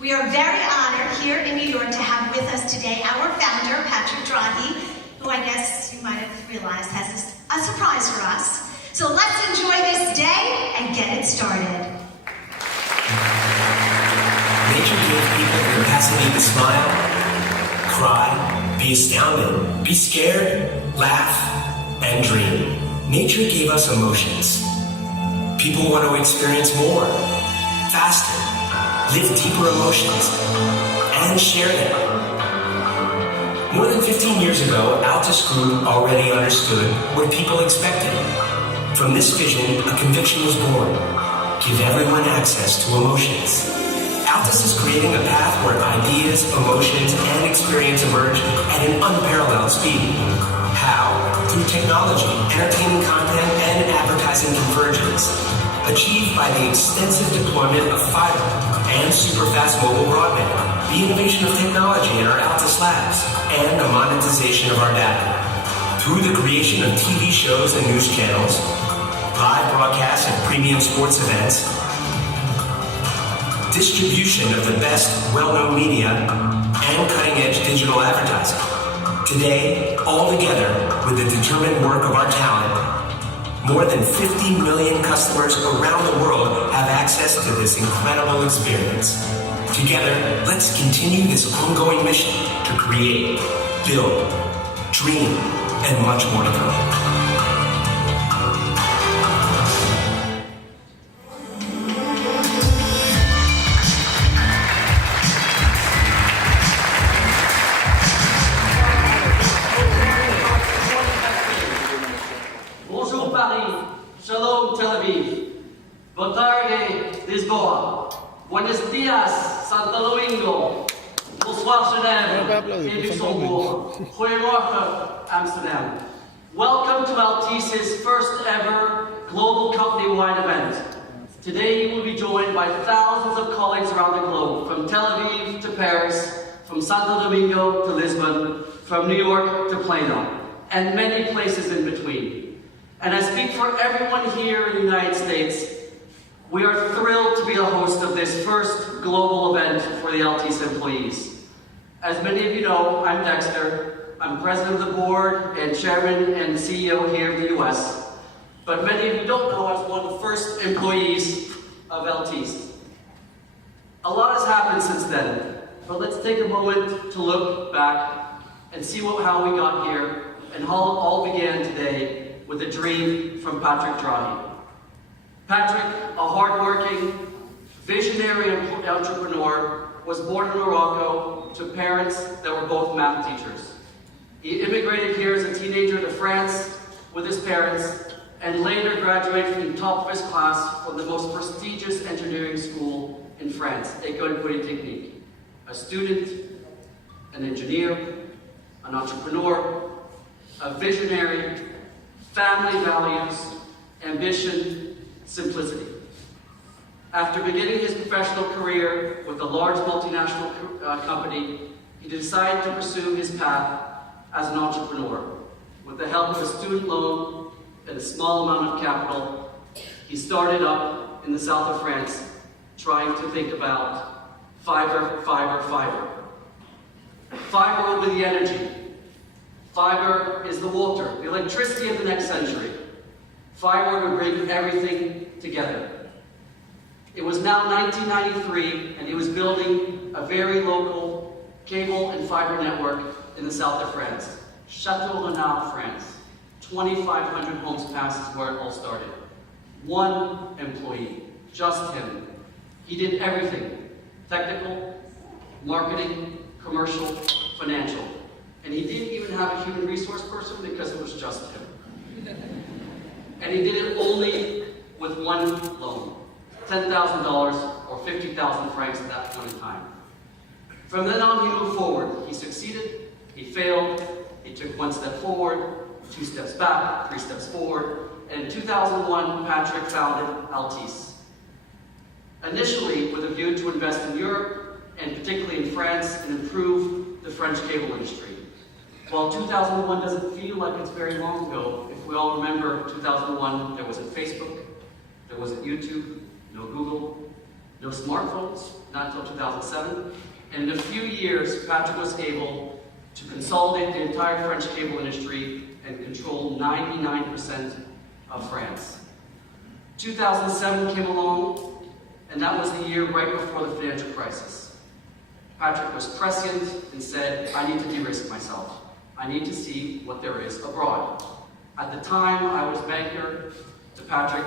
We are very honored here in New York to have with us today our founder, Patrick Drahi, who I guess you might have realized has a surprise for us. So let's enjoy this day and get it started. Nature gave people the capacity to smile, cry, be astounded, be scared, laugh, and dream. Nature gave us emotions. People want to experience more, faster, live deeper emotions, and share them. More than 15 years ago, Altice Group already understood what people expected. From this vision, a conviction was born. Give everyone access to emotions. Altice is creating a path where ideas, emotions, and experience emerge at an unparalleled speed. How? Through technology, entertaining content, and advertising convergence. Achieved by the extensive deployment of fiber and super-fast mobile broadband, the innovation of technology in our Altice labs, and the monetization of our data. Through the creation of TV shows and news channels, live broadcasts and premium sports events, distribution of the best well-known media, and cutting-edge digital advertising. Today, all together, with the determined work of our talent, more than 50 million customers around the world have access to this incredible experience. Together, let's continue this ongoing mission to create, build, dream, and much more to come. Shalom Tel Aviv. Boa tarde, Lisboa. Buenos dias, Santo Domingo. Bonsoir, Genève et Luxembourg. Goedemorgen, Amsterdam. Welcome to Altice's first ever global company-wide event. Today you will be joined by thousands of colleagues around the globe, from Tel Aviv to Paris, from Santo Domingo to Lisbon, from New York to Plano, and many places in between. And I speak for everyone here in the United States. We are thrilled to be the host of this first global event for the Altice employees. As many of you know, I'm Dexter. I'm president of the board and chairman and CEO here in the US. But many of you don't know I was one of the first employees of Altice. A lot has happened since then, but let's take a moment to look back and see how we got here and how it all began today with a dream from Patrick Drahi. Patrick, a hardworking, visionary entrepreneur, was born in Morocco to parents that were both math teachers. He immigrated here as a teenager to France with his parents and later graduated from the top of his class from the most prestigious engineering school in France, École Polytechnique. A student, an engineer, an entrepreneur, a visionary, family values, ambition, simplicity. After beginning his professional career with a large multinational company, he decided to pursue his path as an entrepreneur. With the help of a student loan and a small amount of capital, he started up in the south of France, trying to think about fiber, fiber, fiber. Fiber will be the energy. Fiber is the water, the electricity of the next century. Fiber would bring everything together. It was now 1993, and he was building a very local cable and fiber network in the south of France. Château-Renard, France. 2,500 homes passed is where it all started. One employee, just him. He did everything. Technical, marketing, commercial, financial. And he didn't even have a human resource person because it was just him. And he did it only with one loan, $10,000 or 50,000 francs at that point in time. From then on, he moved forward. He succeeded, he failed, he took one step forward, 2 steps back, 3 steps forward, and in 2001, Patrick founded Altice. Initially, with a view to invest in Europe, and particularly in France, and improve the French cable industry. While 2001 doesn't feel like it's very long ago, if we all remember 2001, there wasn't Facebook, there wasn't YouTube, no Google, no smartphones, not until 2007. And in a few years, Patrick was able to consolidate the entire French cable industry and control 99% of France. 2007 came along, and that was the year right before the financial crisis. Patrick was prescient and said, I need to de-risk myself. I need to see what there is abroad. At the time, I was banker to Patrick,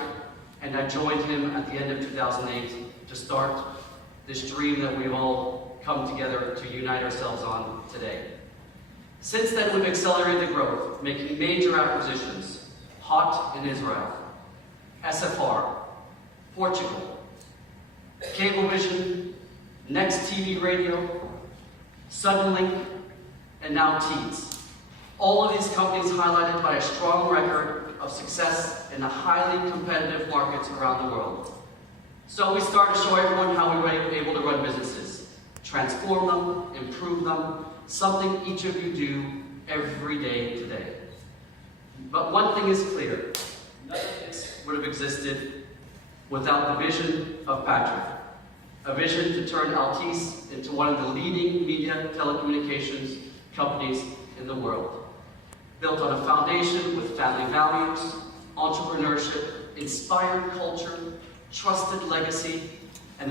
and I joined him at the end of 2008 to start this dream that we've all come together to unite ourselves on today. Since then, we've accelerated the growth, making major acquisitions. Hot in Israel, SFR, Portugal, Cablevision, Next TV Radio, Suddenlink, and now Teads. All of these companies highlighted by a strong record of success in the highly competitive markets around the world. So we started to show everyone how we were able to run businesses, transform them, improve them, something each of you do every day today. But one thing is clear, none of this would have existed without the vision of Patrick. A vision to turn Altice into one of the leading media telecommunications companies in the world. Built on a foundation with family values, entrepreneurship, inspired culture, trusted legacy, and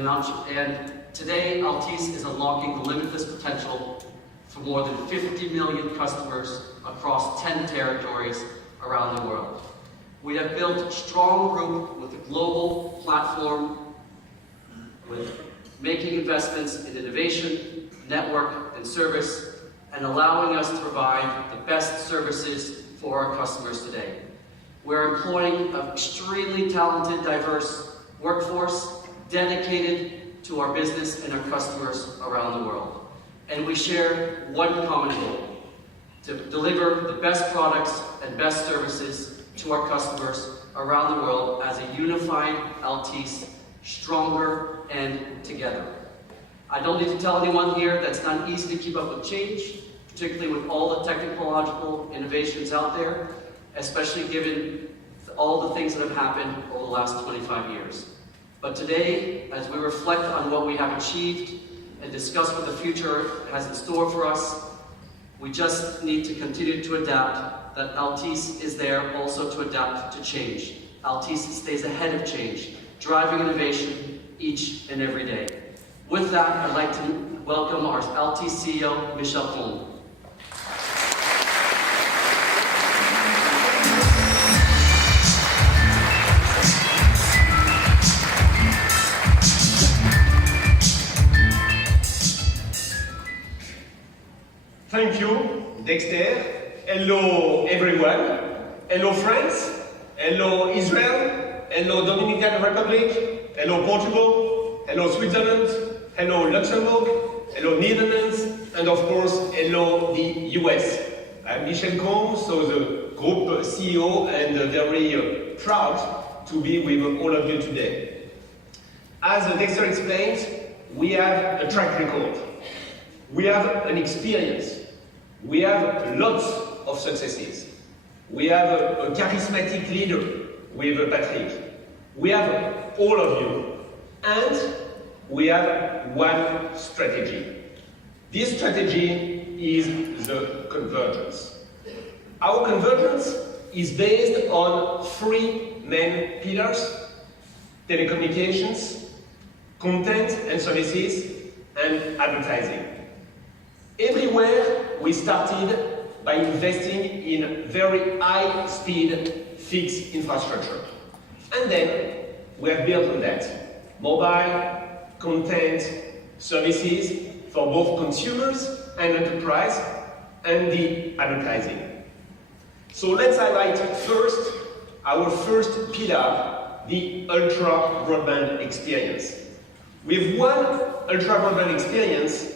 today Altice is unlocking the limitless potential for more than 50 million customers across 10 territories around the world. We have built a strong group with a global platform with making investments in innovation, network, and service, and allowing us to provide the best services for our customers today. We're employing an extremely talented, diverse workforce dedicated to our business and our customers around the world. And we share one common goal: to deliver the best products and best services to our customers around the world as a unified Altice, stronger and together. I don't need to tell anyone here that's not easy to keep up with change, particularly with all the technological innovations out there, especially given all the things that have happened over the last 25 years. But today, as we reflect on what we have achieved and discuss what the future has in store for us, we just need to continue to adapt, that Altice is there also to adapt to change. Altice stays ahead of change, driving innovation each and every day. With that, I'd like to welcome our Altice CEO, Michel Combe. Thank you, Dexter. Hello, everyone. Hello, France. Hello, Israel. Hello, Dominican Republic. Hello, Portugal. Hello, Switzerland. Hello, Luxembourg. Hello, Netherlands. And of course, hello, the US. I'm Michel Combe, so the group CEO, and very proud to be with all of you today. As Dexter explained, we have a track record. We have an experience. We have lots of successes. We have a charismatic leader with Patrick. We have all of you. And we have one strategy. This strategy is the convergence. Our convergence is based on three main pillars: telecommunications, content and services, and advertising. Everywhere we started by investing in very high-speed fixed infrastructure. And then we have built on that mobile, content, services for both consumers and enterprise, and the advertising. So let's highlight first our first pillar, the ultra broadband experience. With one ultra broadband experience,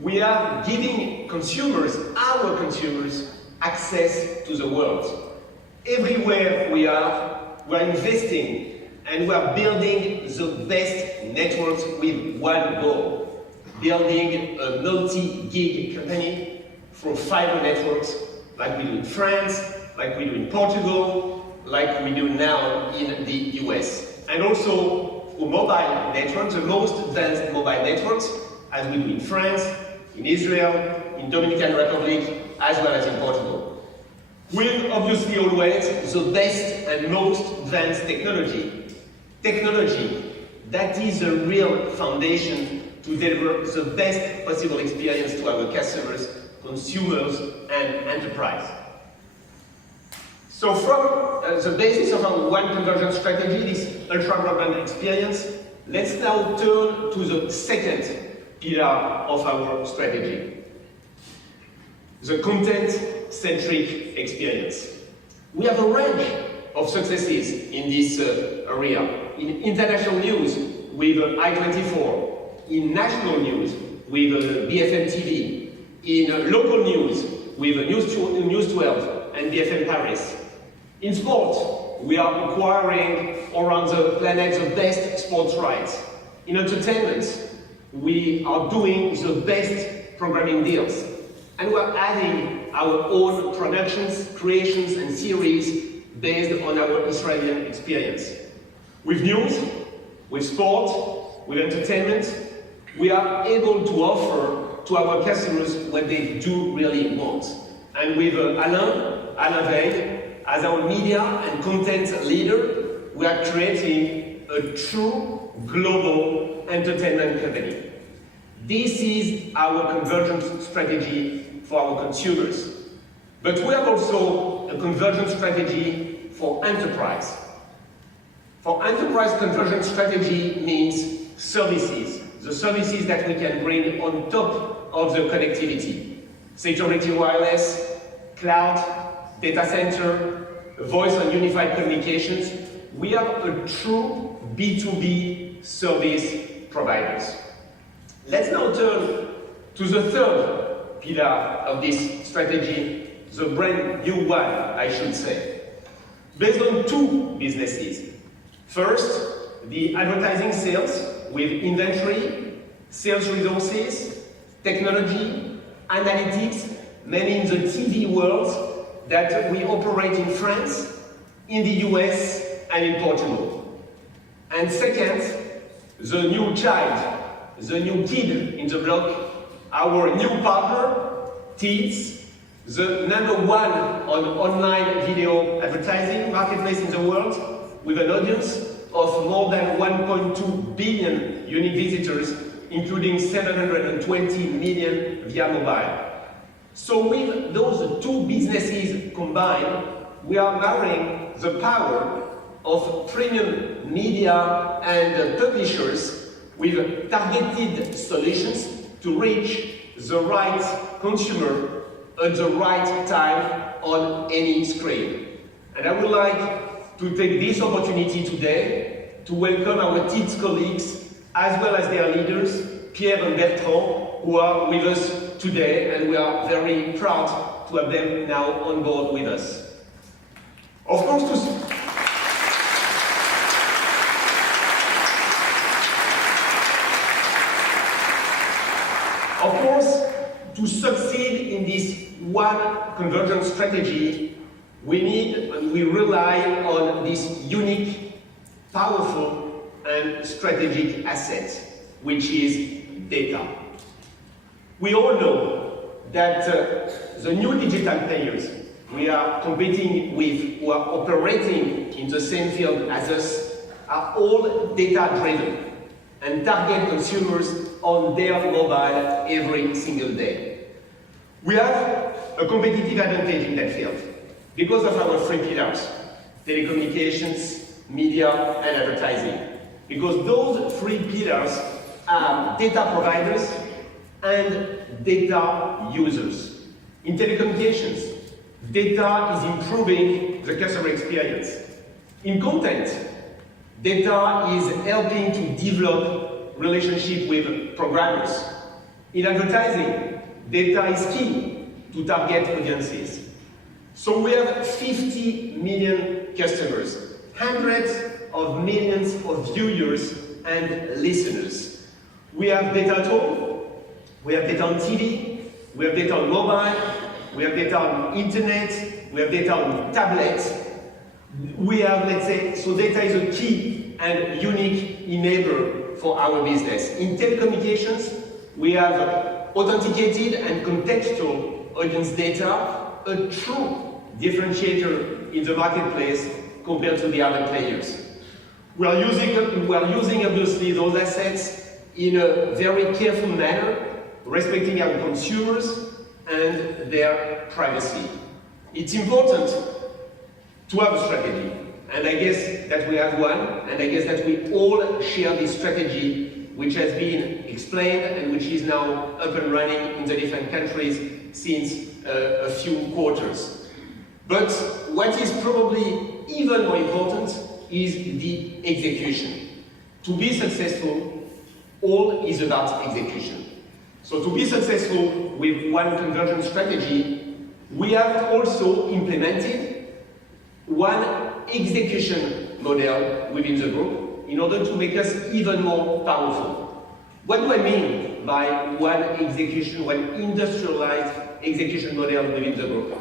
we are giving consumers, our consumers, access to the world. Everywhere we are investing, and we are building the best networks with one goal: building a multi-gig company for fiber networks, like we do in France, like we do in Portugal, like we do now in the US. And also mobile networks, the most advanced mobile networks, as we do in France, in Israel, in Dominican Republic, as well as in Portugal. With obviously always the best and most advanced technology. Technology that is a real foundation to deliver the best possible experience to our customers, consumers, and enterprise. So from the basis of our one convergence strategy, this ultra-broadband experience, let's now turn to the second pillar of our strategy, the content-centric experience. We have a range of successes in this area. In international news with I24, in national news with BFM TV, in local news with News 12 and BFM Paris. In sport, we are acquiring around the planet the best sports rights. In entertainment, we are doing the best programming deals. And we're adding our own productions, creations, and series based on our Israeli experience. With news, with sport, with entertainment, we are able to offer to our customers what they do really want. And with Alain Veil, as our media and content leader, we are creating a true global entertainment company. This is our convergence strategy for our consumers. But we have also a convergence strategy for enterprise. For enterprise, convergence strategy means services, the services that we can bring on top of the connectivity. Security wireless, cloud, data center, voice and unified communications. We are a true B2B service providers. Let's now turn to the third pillar of this strategy, the brand new one, I should say, based on two businesses. First, the advertising sales with inventory, sales resources, technology, analytics, mainly in the TV world that we operate in France, in the US, and in Portugal. And second, the new child, the new kid in the block, our new partner, Teads, the #1 on online video advertising marketplace in the world, with an audience of more than 1.2 billion unique visitors, including 720 million via mobile. So with those two businesses combined, we are marrying the power of premium media and publishers with targeted solutions to reach the right consumer at the right time on any screen. And I would like to take this opportunity today to welcome our Teads colleagues as well as their leaders, Pierre and Bertrand, who are with us today, and we are very proud to have them now on board with us. Of course, to succeed in this one convergence strategy, we need and we rely on this unique, powerful, and strategic asset, which is data. We all know that the new digital players we are competing with, who are operating in the same field as us, are all data-driven and target consumers on their mobile every single day. We have a competitive advantage in that field because of our three pillars: telecommunications, media, and advertising. Because those three pillars are data providers and data users. In telecommunications, data is improving the customer experience. In content, data is helping to develop relationship with programmers. In advertising, data is key to target audiences. So we have 50 million customers, hundreds of millions of viewers and listeners. We have data at home, we have data on TV, we have data on mobile, we have data on internet, we have data on tablets. We have, let's say, so data is a key and unique enabler for our business. In telecommunications, we have authenticated and contextual audience data, a true differentiator in the marketplace compared to the other players. We are using obviously those assets in a very careful manner, respecting our consumers and their privacy. It's important to have a strategy, and I guess that we have one, and I guess that we all share this strategy, which has been explained and which is now up and running in the different countries since a few quarters. But what is probably even more important is the execution. To be successful, all is about execution. So to be successful with one convergence strategy, we have also implemented one execution model within the group in order to make us even more powerful. What do I mean by one industrialized execution model within the group?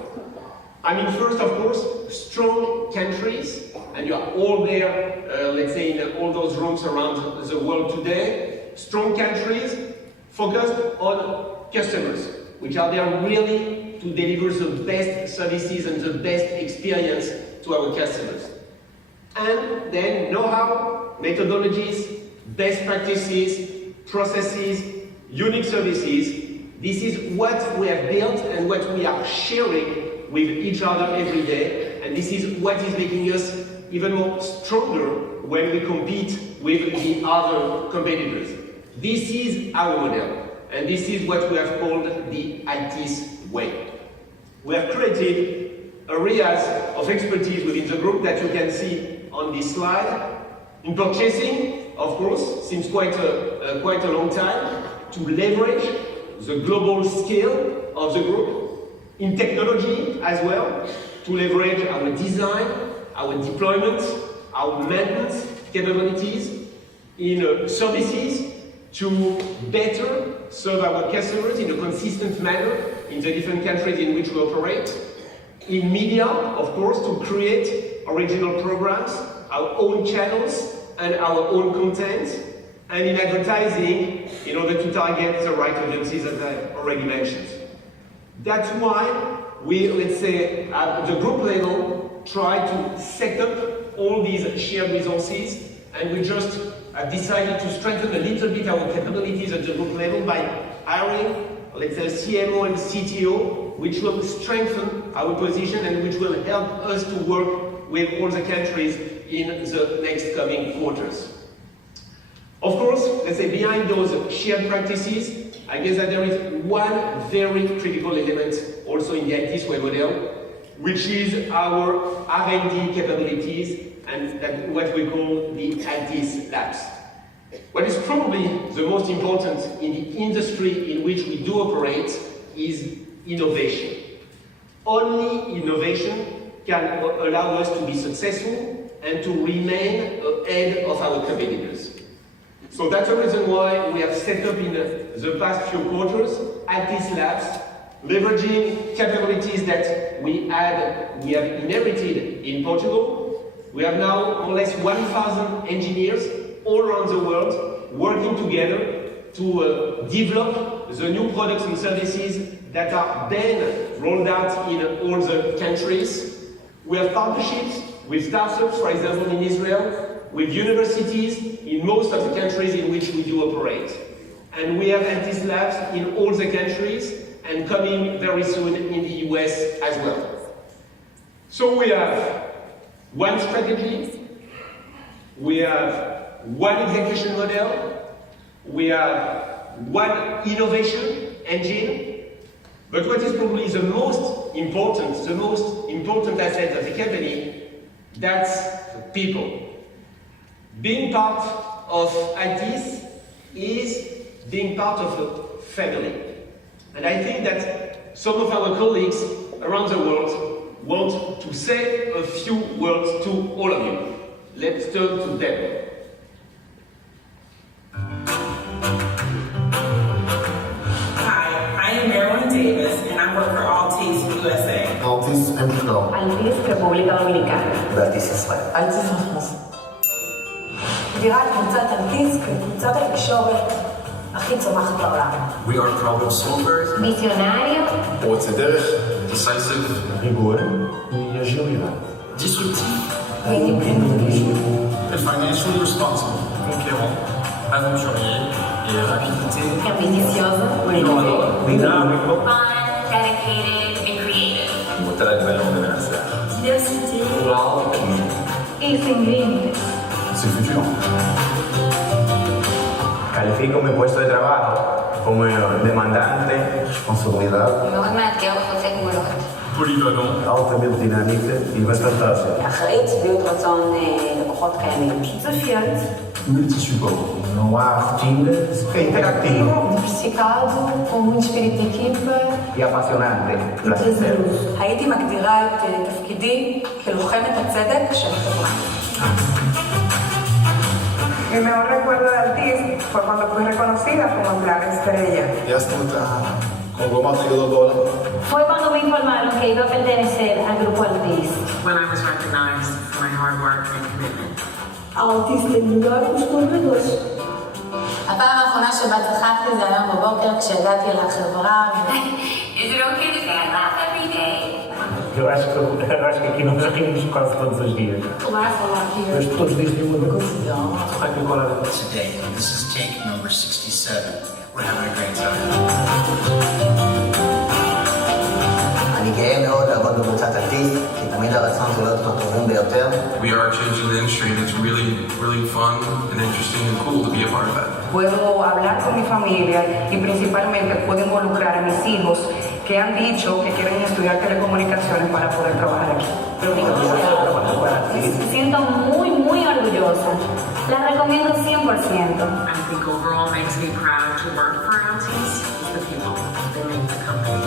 I mean, first, of course, strong countries, and you are all there, let's say, in all those rooms around the world today, strong countries focused on customers, which are there really to deliver the best services and the best experience to our customers. And then know-how, methodologies, best practices, processes, unique services. This is what we have built and what we are sharing with each other every day, and this is what is making us even more stronger when we compete with the other competitors. This is our model, and this is what we have called the Altice way. We have created areas of expertise within the group that you can see on this slide. In purchasing, of course, since quite a long time, to leverage the global scale of the group. In technology as well, to leverage our design, our deployment, our maintenance capabilities. In services, to better serve our customers in a consistent manner in the different countries in which we operate. In media, of course, to create original programs, our own channels and our own content. And in advertising, in order to target the right audiences, as I already mentioned. That's why we, let's say, at the group level, try to set up all these shared resources, and we just have decided to strengthen a little bit our capabilities at the group level by hiring, let's say, CMO and CTO, which will strengthen our position and which will help us to work with all the countries in the next coming quarters. Of course, let's say, behind those shared practices, I guess that there is one very critical element also in the Altice model, which is our R&D capabilities and what we call the Altice Labs. What is probably the most important in the industry in which we do operate is innovation. Only innovation can allow us to be successful and to remain ahead of our competitors. So that's the reason why we have set up in the past few quarters Altice Labs, leveraging capabilities that we have inherited in Portugal. We have now more or less 1,000 engineers all around the world working together to develop the new products and services that are then rolled out in all the countries. We have partnerships with startups, for example, in Israel, with universities in most of the countries in which we do operate. And we have Altice Labs in all the countries and coming very soon in the US as well. So we have one strategy, we have one execution model, we have one innovation engine, but what is probably the most important asset of the company, that's people. Being part of Altice is being part of a family. And I think that some of our colleagues around the world want to say a few words to all of you. Let's turn to them. Hi, I am Marilyn Davis, and I work for Altice USA. Altice NY. Altice República Dominicana. Altice NY. Altice en France. מגדירה את קבוצת אלטיס כקבוצת התקשורת הכי צומחת בעולם. We are problem solvers. Visionario. פורצי דרך. Decisive. rigor e agilidade. Disruptif. Et financially responsible. Conquérant. Aventurier. Et rapidité. Ambicioso. Dinâmico. Fun, dedicated, and creative. Botar de valor de lançar. Diversity. Plural. Y sin límites. Sin futuro. Califico mi puesto de trabajo como demandante, responsabilidad, מאוד מאתגר וחוצה גבולות. Polyvalent. altamente dinâmica e bastante ágil. אחראית שביעות רצון לקוחות קיימים. Desafiante. Multisupport. Não há rotina, é interativo diversificado, com muito espírito de equipa. e apaixonante. Prazer. הייתי מגדירה את תפקידי כלוחמת הצדק של החברה. Mi mejor recuerdo de Altice fue cuando fui reconocida como empleada estrella. Esta luta com o material do dólar. Fue cuando me informaron que iba a pertenecer al grupo Altice. when I was recognized for my hard work and commitment. האלטיס NY הוא סכום גדול. הפעם האחרונה שבה צחקתי זה היום בבוקר כשהגעתי לחברה. Is it okay to say I laugh every day? Eu acho que aqui nós rimos quase todos os dias. Mas todos os dias tem uma coisa. Aqui qual é? Today, this is take number 67. We're having a great time. אני גאה מאוד לעבוד בקבוצת אלטיס, כי תמיד הרצון זה להיות הטובים ביותר. We are changing the industry and it's really fun and interesting and cool to be a part of that. Puedo hablar con mi familia y principalmente puedo involucrar a mis hijos que han dicho que quieren estudiar telecomunicaciones para poder trabajar aquí. Me siento muy orgullosa. La recomiendo 100%. I think overall makes me proud to work for Altice is the people that make the company.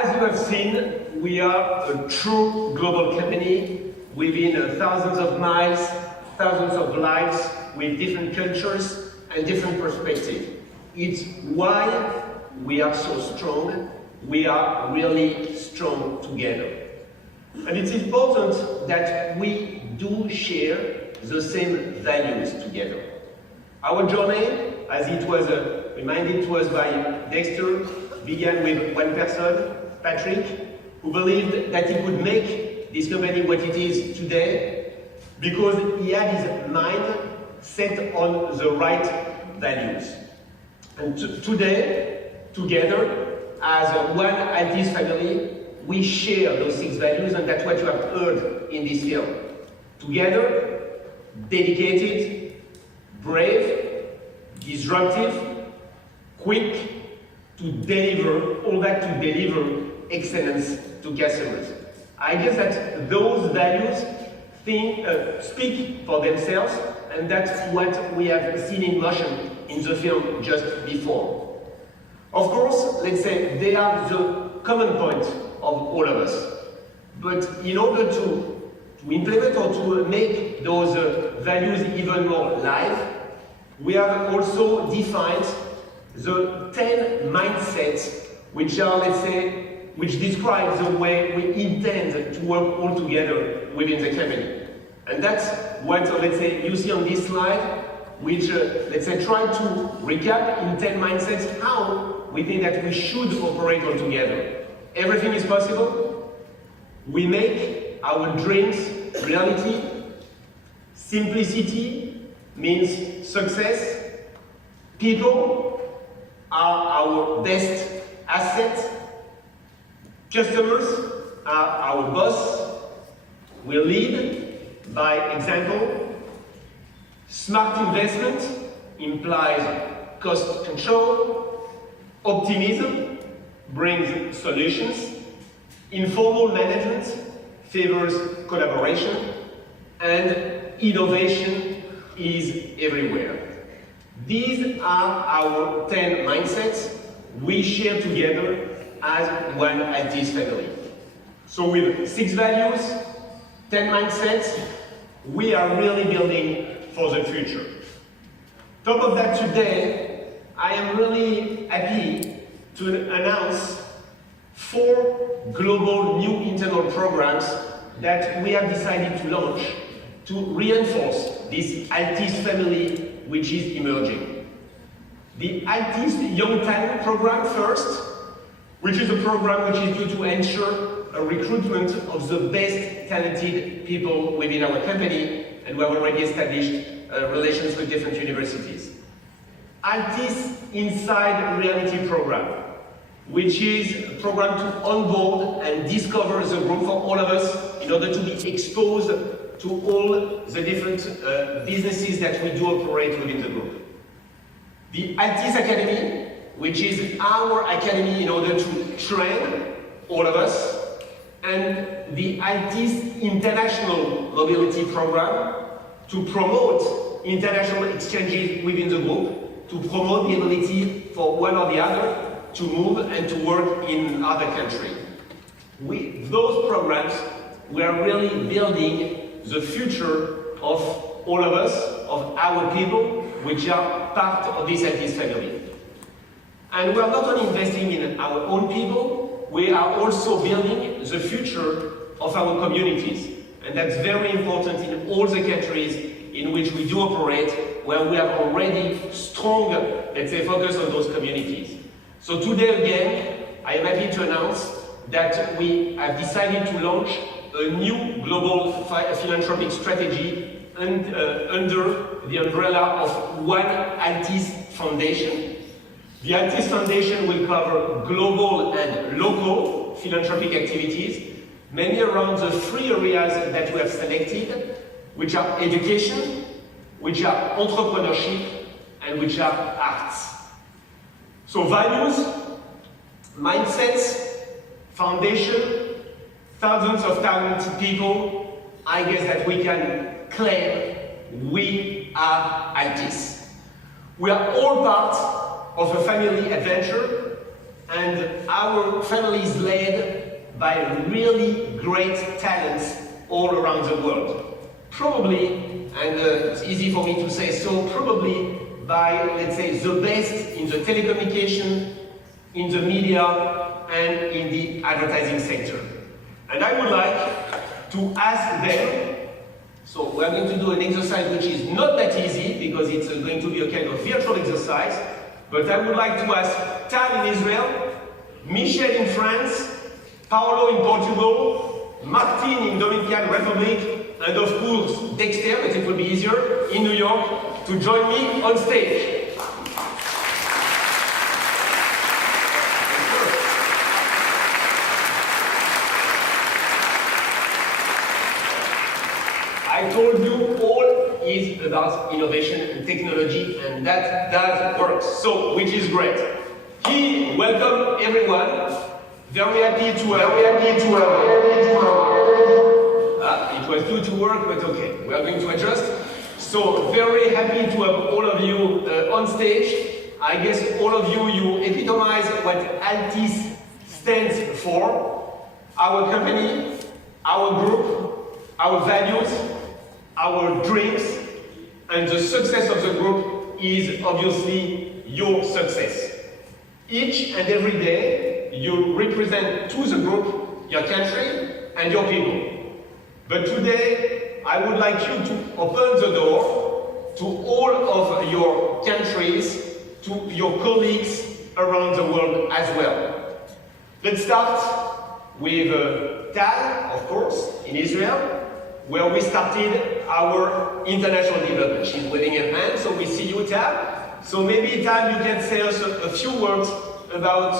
As you have seen, we are a true global company within thousands of miles, thousands of lives with different cultures and different perspectives. It's why we are so strong. We are really strong together. And it's important that we do share the same values together. Our journey, as it was reminded to us by Dexter, began with one person, Patrick, who believed that he could make this company what it is today because he had his mind set on the right values. And today, together, as one Altice family, we share those 6 values, and that's what you have heard in this film. Together, dedicated, brave, disruptive, quick, to deliver, all that to deliver excellence to customers. I guess that those values speak for themselves, and that's what we have seen in motion in the film just before. Of course, let's say they are the common point of all of us. But in order to implement or to make those values even more live, we have also defined the 10 mindsets which are, let's say, which describe the way we intend to work all together within the company. And that's what, let's say, you see on this slide, which, let's say, try to recap in 10 mindsets how we think that we should operate all together. Everything is possible. We make our dreams reality. Simplicity means success. People are our best asset. Customers are our boss. We lead by example. Smart investment implies cost control. Optimism brings solutions. Informal management favors collaboration. And innovation is everywhere. These are our 10 mindsets we share together as one Altice family. So with 6 values, 10 mindsets we are really building for the future. Top of that, today, I am really happy to announce 4 global new internal programs that we have decided to launch to reinforce this Altice family which is emerging. The Altice Young Talent Program first, which is a program which is due to ensure a recruitment of the best talented people within our company, and we have already established relations with different universities. Altice Inside Reality Program, which is a program to onboard and discover the group for all of us in order to be exposed to all the different businesses that we do operate within the group. The Altice Academy, which is our academy in order to train all of us, and the Altice International Mobility Program to promote international exchanges within the group, to promote the ability for one or the other to move and to work in other countries. With those programs, we are really building the future of all of us, of our people, which are part of this Altice family. And we are not only investing in our own people, we are also building the future of our communities. And that's very important in all the countries in which we do operate, where we have already strong, let's say, focus on those communities. So today again, I am happy to announce that we have decided to launch a new global philanthropic strategy under the umbrella of One Altice Foundation. The Altice Foundation will cover global and local philanthropic activities, mainly around the 3 areas that we have selected, which are education, which are entrepreneurship, and which are arts. So values, mindsets, foundation, thousands of talented people, I guess that we can claim we are Altice. We are all part of a family adventure, and our family is led by really great talents all around the world. Probably, and it's easy for me to say so, probably by, let's say, the best in the telecommunication, in the media, and in the advertising sector. And I would like to ask them, so we're going to do an exercise which is not that easy, because it's going to be a kind of virtual exercise, but I would like to ask Tal in Israel, Michel in France, Paolo in Portugal, Martin in Dominican Republic, and of course Dexter, but it will be easier, in New York, to join me on stage. I told you all is about innovation and technology, and that does work, so which is great. Welcome everyone. Very happy to it was due to work, but okay, we are going to adjust. So very happy to have all of you on stage. I guess all of you epitomize what Altice stands for. Our company, our group, our values, our dreams, and the success of the group is obviously your success. Each and every day, you represent to the group your country and your people. But today, I would like you to open the door to all of your countries, to your colleagues around the world as well. Let's start with Tal, of course, in Israel, where we started our international development. She's waving her hand, so we see you, Tal. So maybe, Tal, you can say us a few words about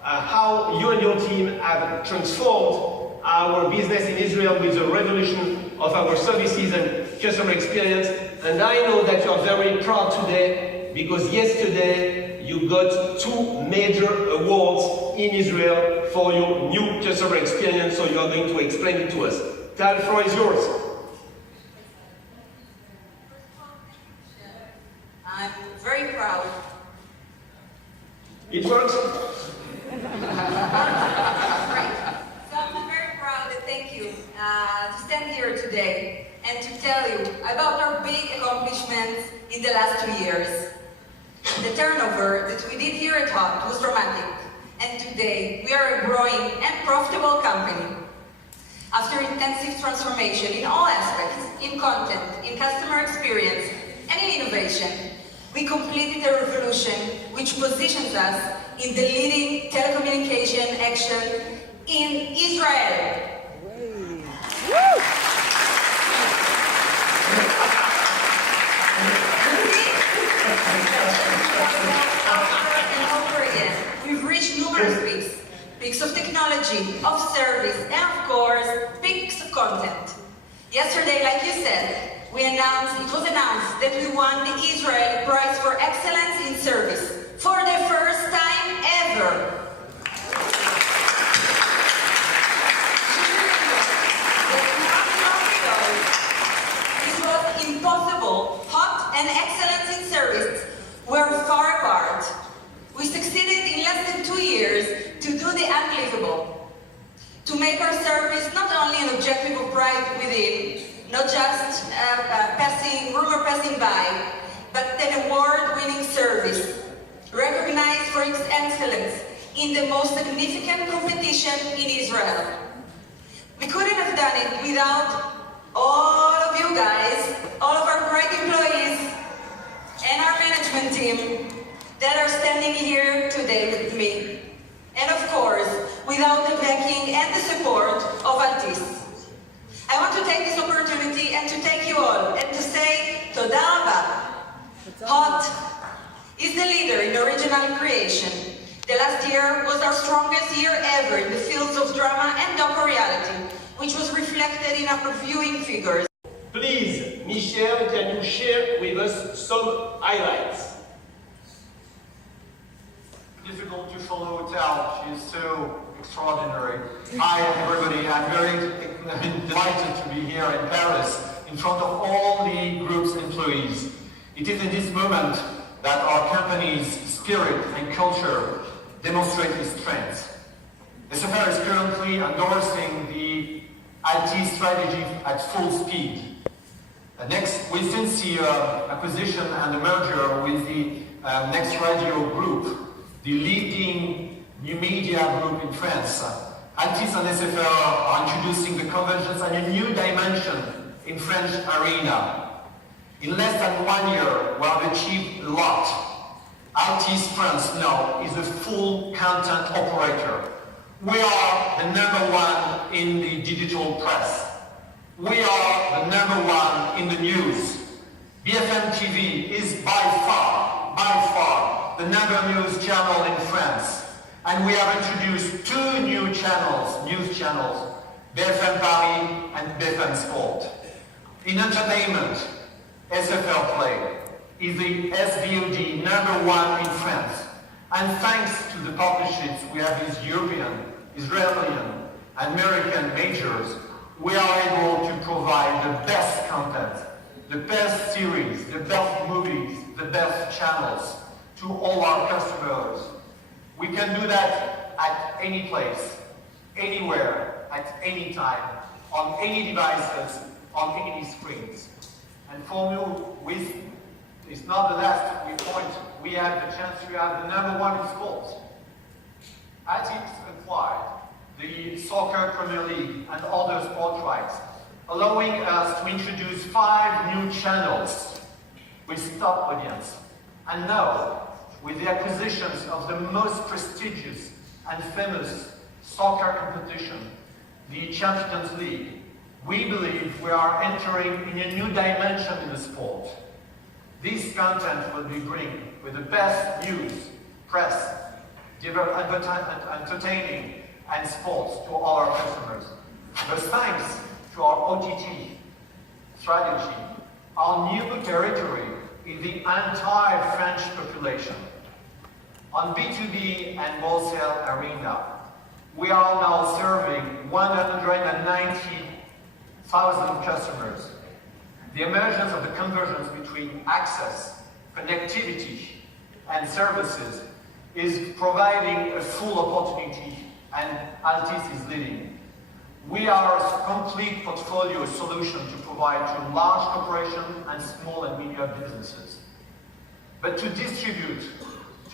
how you and your team have transformed our business in Israel with the revolution of our services and customer experience. And I know that you are very proud today because yesterday you got 2 major awards in Israel for your new customer experience, so you are going to explain it to us. Tal, the floor is yours. I'm very proud. It works? Great. So I'm very proud and thank you to stand here today and to tell you about our big accomplishments in the last 2 years. The turnover that we did here at HOT was dramatic, and today we are a growing and profitable company. After intensive transformation in all aspects, in content, in customer experience, and in innovation, we completed a revolution which positions us in the leading telecommunication action in Israel. Over again, we've reached numerous peaks. Peaks of technology, of service, and of course, peaks of content. Yesterday, like you said, it was announced that we won the Israel Prize for Excellence in Service for the first time ever. This was impossible. HOT and excellence in service were far apart. We succeeded in less than 2 years to do the unbelievable. To make our service not only an objective of pride within, not just rumor passing by, but an award-winning service, recognized for its excellence in the most significant competition in Israel. We couldn't have done it without all of you guys, all of our great employees, and our management team that are standing here today with me. And of course, without the backing and the support of Altice. I want to take this opportunity and to thank you all and to say Toda Rabba. HOT is the leader in original creation. The last year was our strongest year ever in the fields of drama and docu-reality, which was reflected in our viewing figures. Please, Michelle, can you share with us some highlights? Difficult to follow Tal. She is so extraordinary. Hi everybody, I'm very delighted to be here in Paris in front of all the group's employees. It is in this moment that our company's spirit and culture demonstrate its strength. SFR is currently endorsing the IT strategy at full speed. Next, we since see acquisition and a merger with the Next Radio Group, the leading new media group in France. Altice and SFR are introducing the convergence and a new dimension in French arena. In less than 1 year, we have achieved a lot. Altice France now is a full content operator. We are the #1 in the digital press. We are the #1 in the news. BFM TV is by far, the #1 news channel in France. And we have introduced 2 new news channels, BFM Paris and BFM Sport. In entertainment, SFR Play is the SVOD #1 in France. And thanks to the partnerships we have with European, Israeli, and American majors, we are able to provide the best content, the best series, the best movies, the best channels to all our customers. We can do that at any place, anywhere, at any time, on any devices, on any screens. And for me, it's not the last point, we have the chance to have the #1 in sports. Altice acquired the Soccer Premier League and other sport rights, allowing us to introduce 5 new channels with top audience. And now, with the acquisitions of the most prestigious and famous soccer competition, the Champions League, we believe we are entering in a new dimension in the sport. This content will be bring with the best news, press, entertaining, and sports to all our customers. But thanks to our OTT strategy, our new territory is the entire French population. On B2B and wholesale arena, we are now serving 190,000 customers. The emergence of the convergence between access, connectivity, and services is providing a full opportunity, and Altice is leading. We are a complete portfolio solution to provide to large corporations and small and medium businesses. But to distribute,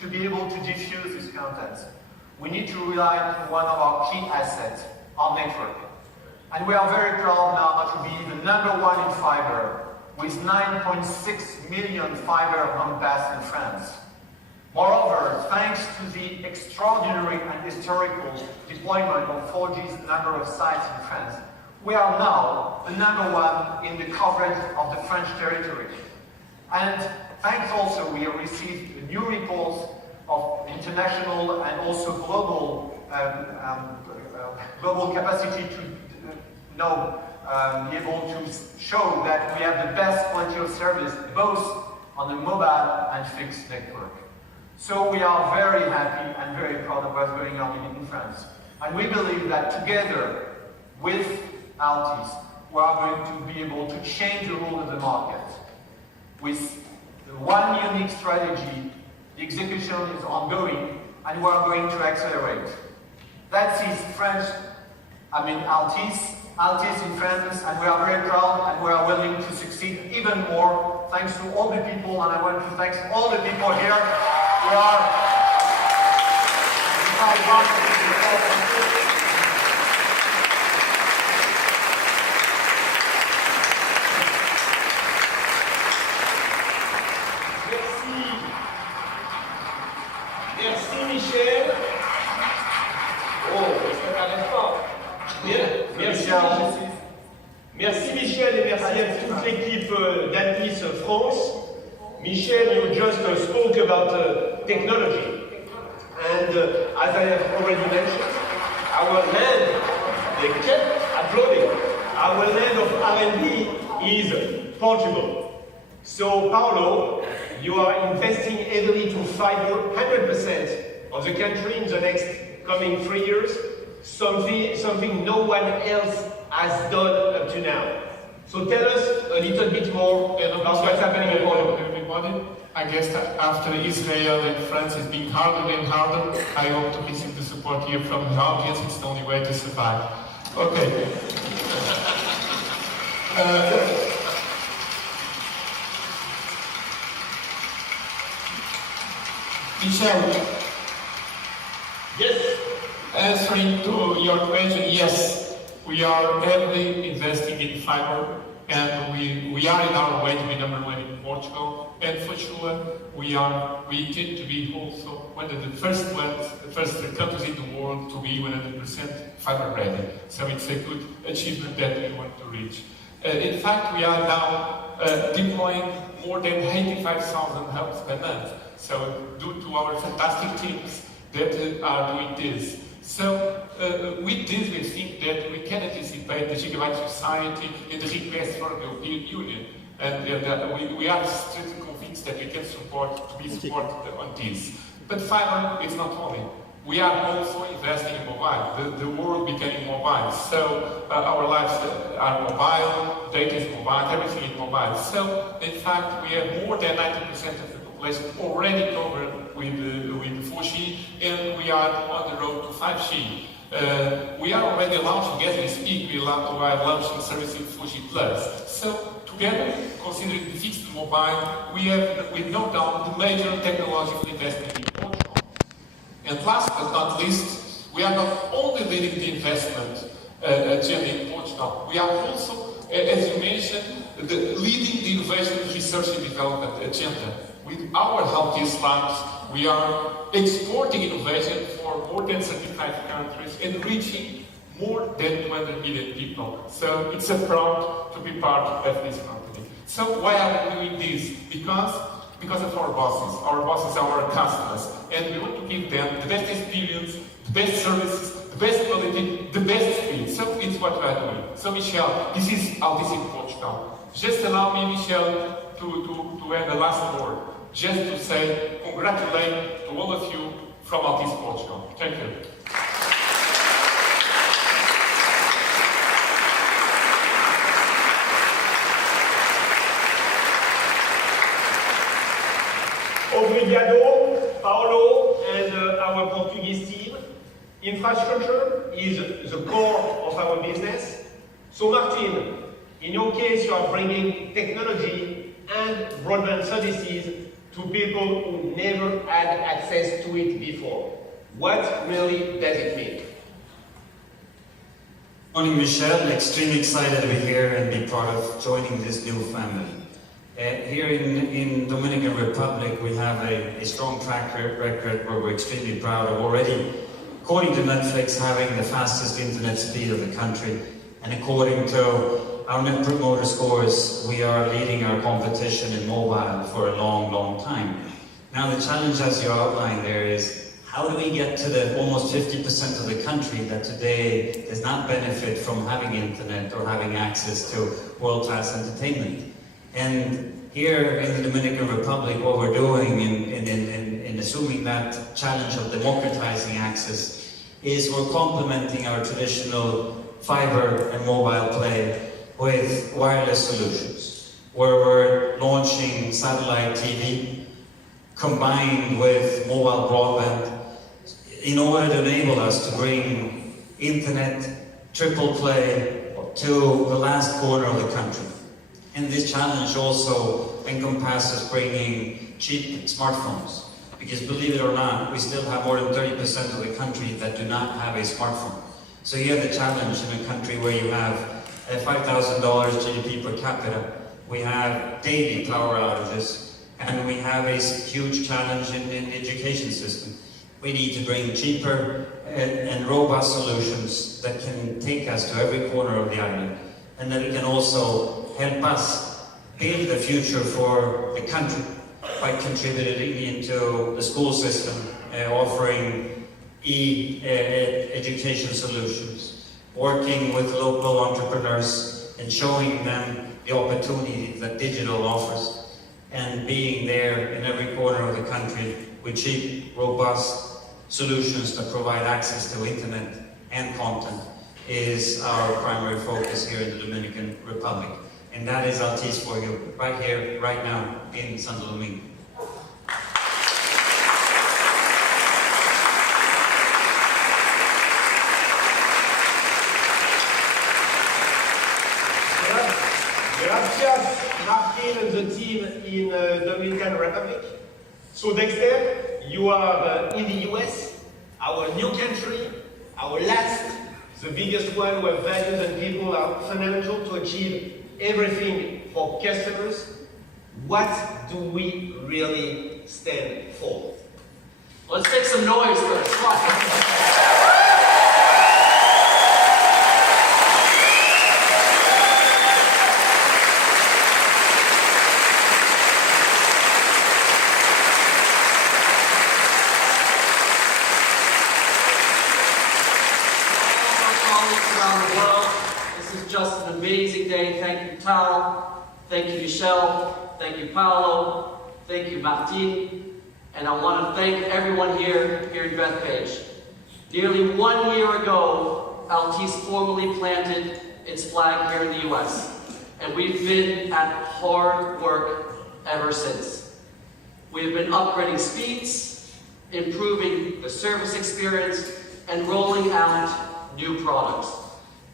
to be able to diffuse these contents, we need to rely on one of our key assets, our network. And we are very proud now to be the #1 in fiber, with 9.6 million fiber homes passed in France. Moreover, thanks to the extraordinary and historical deployment of 4G's number of sites in France, we are now the #1 in the coverage of the French territory. And thanks also, we have received new reports of international and also global capacity to be able to show that we have the best quality of service both on the mobile and fixed network. So we are very happy and very proud of what's going on in France. And we believe that together with Altice, we are going to be able to change the rule of the market. With one unique strategy, the execution is ongoing and we are going to accelerate. That is Altice in France, and we are very proud and we are willing to succeed even more thanks to all the people, and I want to thank all the people here. We are Merci Michel. Oh, ça n'arrête pas. Merci Michel et merci à toute l'équipe d'Altice France. Michel, you just spoke about technology. And as I have already mentioned, our land, they kept applauding, our land of R&D is Portugal. So Paulo, you are investing heavily to fiber 100% of the country in the next coming 3 years. Something no one else has done up to now. So tell us a little bit more about what's happening in Portugal. Everybody, I guess that after Israel and France is being harder and harder, I hope to receive the support here from the audience. It's the only way to survive. Okay. Michel. Yes. Answering to your question, yes, we are heavily investing in fiber, and we are in our way to be #1 in Portugal. And for sure, we intend to be also one of the first countries in the world to be 100% fiber ready. So it's a good achievement that we want to reach. In fact, we are now deploying more than 85,000 hubs per month. So due to our fantastic teams that are doing this. So with this, we think that we can anticipate the gigabyte society and the request for the European Union, and we are strictly convinced that we can be supported on this. But fiber is not only. We are also investing in mobile. The world becoming mobile. So our lives are mobile, data is mobile, everything is mobile. So in fact, we have more than 90% of the population already covered with 4G, and we are on the road to 5G. We are already launching, as we speak, we are launching services 4G+. So together, considering the fixed and mobile, we have, with no doubt, the major technological investment in Portugal. And last but not least, we are not only leading the investment agenda in Portugal, we are also, as you mentioned, leading the innovation, research and development agenda. With our Altice Labs, we are exporting innovation for more than 35 countries and reaching more than 200 million people. So it's a proud to be part of this company. So why are we doing this? Because of our bosses. Our bosses are our customers, and we want to give them the best experience, the best services, the best quality, the best speed. So it's what we are doing. So Michel, this is Altice in Portugal. Just allow me, Michel, to have the last word. Just to say, congratulate to all of you from Altice Portugal. Thank you. Obrigado, Paulo, and our Portuguese team. Infrastructure is the core of our business. So Martin, in your case, you are bringing technology and broadband services to people who never had access to it before. What really does it mean? Morning, Michel. Extremely excited to be here and be part of joining this new family. Here in Dominican Republic, we have a strong track record where we're extremely proud of already, according to Netflix, having the fastest internet speed of the country. And according to our Net Promoter Scores, we are leading our competition in mobile for a long, long time. Now the challenge, as you outlined there, is how do we get to the almost 50% of the country that today does not benefit from having internet or having access to world-class entertainment? And here in the Dominican Republic, what we're doing in assuming that challenge of democratizing access is we're complementing our traditional fiber and mobile play with wireless solutions, where we're launching satellite TV combined with mobile broadband in order to enable us to bring internet triple play to the last corner of the country. And this challenge also encompasses bringing cheap smartphones, because believe it or not, we still have more than 30% of the country that do not have a smartphone. So you have the challenge in a country where you have $5,000 GDP per capita, we have daily power outages, and we have a huge challenge in the education system. We need to bring cheaper and robust solutions that can take us to every corner of the island, and that it can also help us build the future for the country by contributing into the school system, offering education solutions, working with local entrepreneurs and showing them the opportunity that digital offers, and being there in every corner of the country with cheap, robust solutions that provide access to internet and content is our primary focus here in the Dominican Republic. And that is Altice for you, right here, right now, in Santo Domingo. Gracias, Martin and the team in Dominican Republic. So Dexter, you are in the US, our new country, our last, the biggest one where values and people are fundamental to achieve everything for customers. What do we really stand for? Let's make some noise first. Come on. Amazing day. Thank you, Tal. Thank you, Michel. Thank you, Paolo. Thank you, Martin. And I want to thank everyone here in Bethpage. Nearly 1 year ago, Altice formally planted its flag here in the US. And we've been at hard work ever since. We've been upgrading speeds, improving the service experience, and rolling out new products.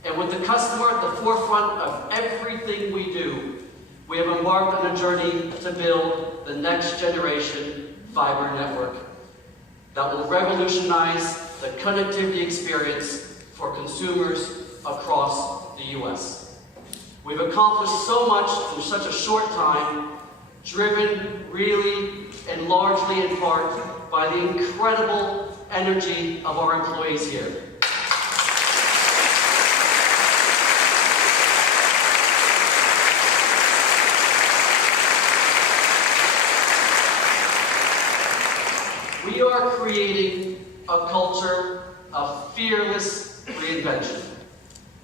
And with the customer at the forefront of everything we do, we have embarked on a journey to build the next generation fiber network that will revolutionize the connectivity experience for consumers across the US. We've accomplished so much in such a short time, driven really and largely in part by the incredible energy of our employees here. We are creating a culture of fearless reinvention.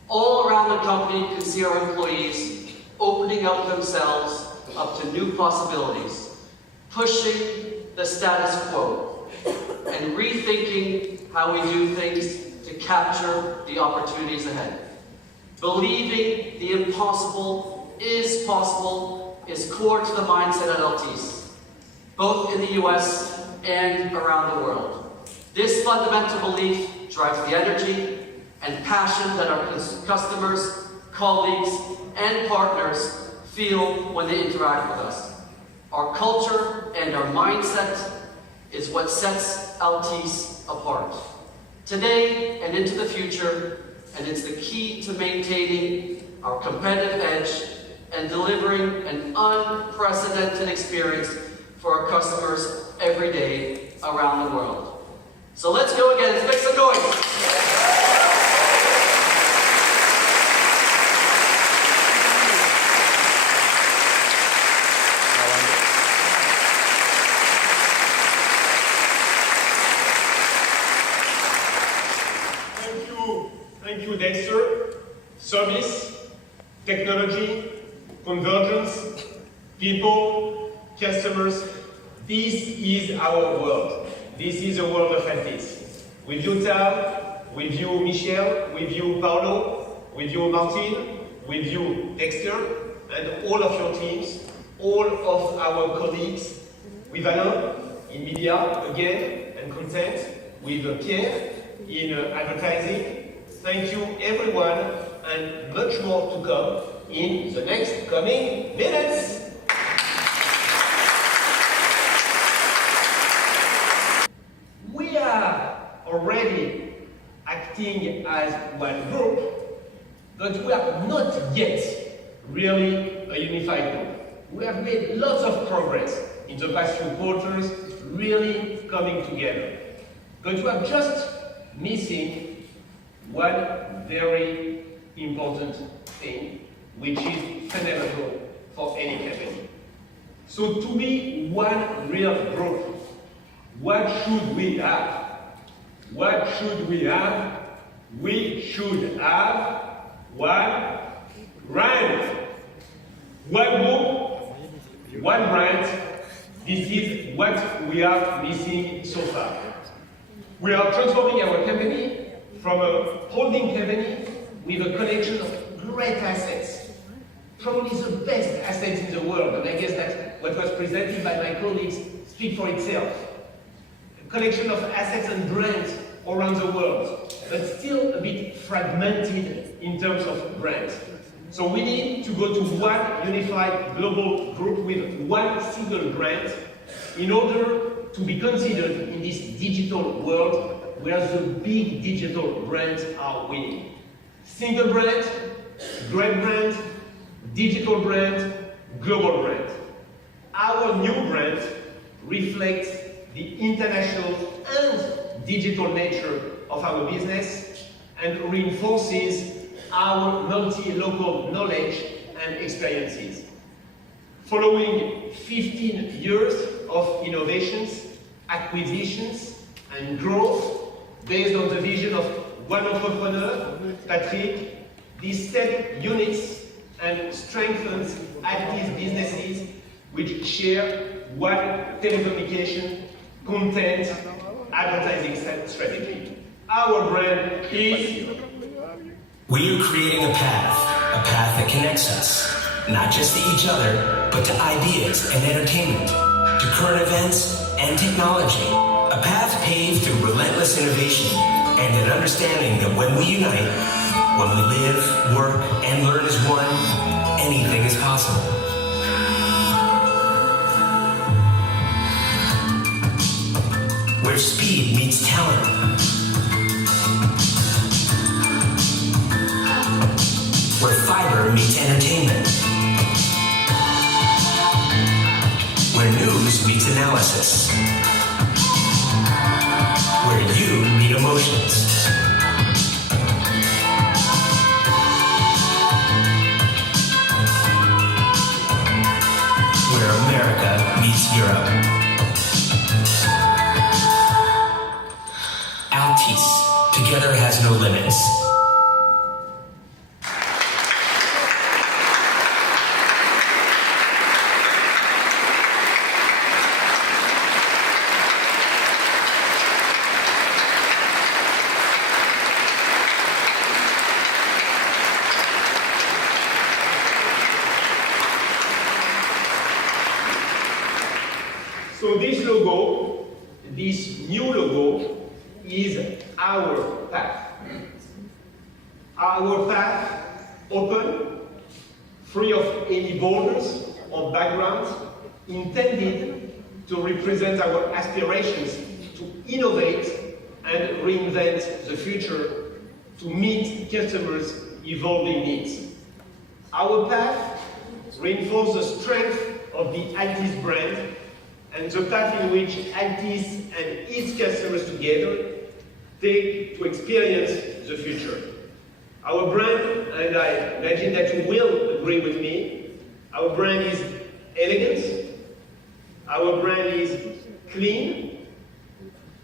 All around the company, you can see our employees opening up themselves up to new possibilities, pushing the status quo, and rethinking how we do things to capture the opportunities ahead. Believing the impossible is possible is core to the mindset at Altice, both in the US and around the world. This fundamental belief drives the energy and passion that our customers, colleagues, and partners feel when they interact with us. Our culture and our mindset is what sets Altice apart. Today and into the future, and it's the key to maintaining our competitive edge and delivering an unprecedented experience for our customers every day around the world. So let's go again, let's make some noise. Thank you, Dexter. Service, technology, convergence, people, customers. This is our world. This is the world of Altice. With you, Tal, with you, Michel, with you, Paolo, with you, Martin, with you, Dexter, and all of your teams, all of our colleagues, with Alain in media again and content, with Pierre in advertising. Thank you, everyone, and much more to come in the next coming minutes. We are already acting as one group, but we are not yet really a unified group. We have made lots of progress in the past few quarters, really coming together. But we are just missing one very important thing, which is fundamental for any company. So to be one real group, what should we have? What should we have? We should have one brand. One group, one brand. This is what we are missing so far. We are transforming our company from a holding company with a collection of great assets, probably the best assets in the world, and I guess that what was presented by my colleagues speaks for itself. A collection of assets and brands around the world, but still a bit fragmented in terms of brands. So we need to go to one unified global group with one single brand in order to be considered in this digital world where the big digital brands are winning. Single brand, great brand, digital brand, global brand. Our new brand reflects the international and digital nature of our business and reinforces our multi-local knowledge and experiences. Following 15 years of innovations, acquisitions, and growth, based on the vision of one entrepreneur, Patrick, this step unites and strengthens Altice businesses which share one telecommunication, content, advertising strategy. Our brand is... We are creating a path that connects us, not just to each other, but to ideas and entertainment, to current events and technology. A path paved through relentless innovation and an understanding that when we unite, when we live, work, and learn as one, anything is possible. Where speed meets talent. Where fiber meets entertainment. Where news meets analysis. Where you meet emotions. Where America meets Europe. Altice, together has no limits. So this logo, this new logo, is our path. Our path open, free of any borders or backgrounds, intended to represent our aspirations to innovate and reinvent the future to meet customers' evolving needs. Our path reinforces the strength of the Altice brand and the path in which Altice and its customers together take to experience the future. Our brand, and I imagine that you will agree with me, our brand is elegant, our brand is clean,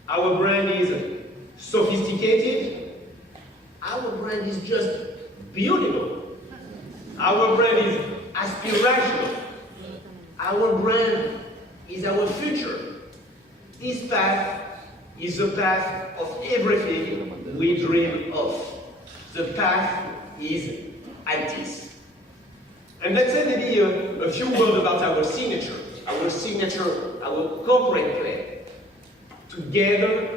our brand is sophisticated, our brand is just beautiful, our brand is aspirational, our brand is our future. This path is the path of everything we dream of. The path is Altice. And let's say maybe a few words about our signature, our corporate plan. Together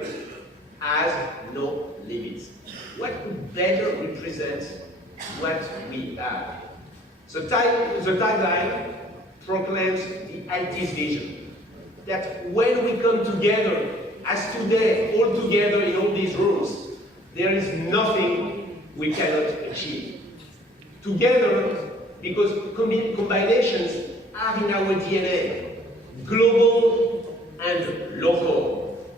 as no limits. What could better represent what we have? The tagline proclaims the Altice vision, that when we come together, as today, all together in all these rooms, there is nothing we cannot achieve. Together, because combinations are in our DNA, global and local,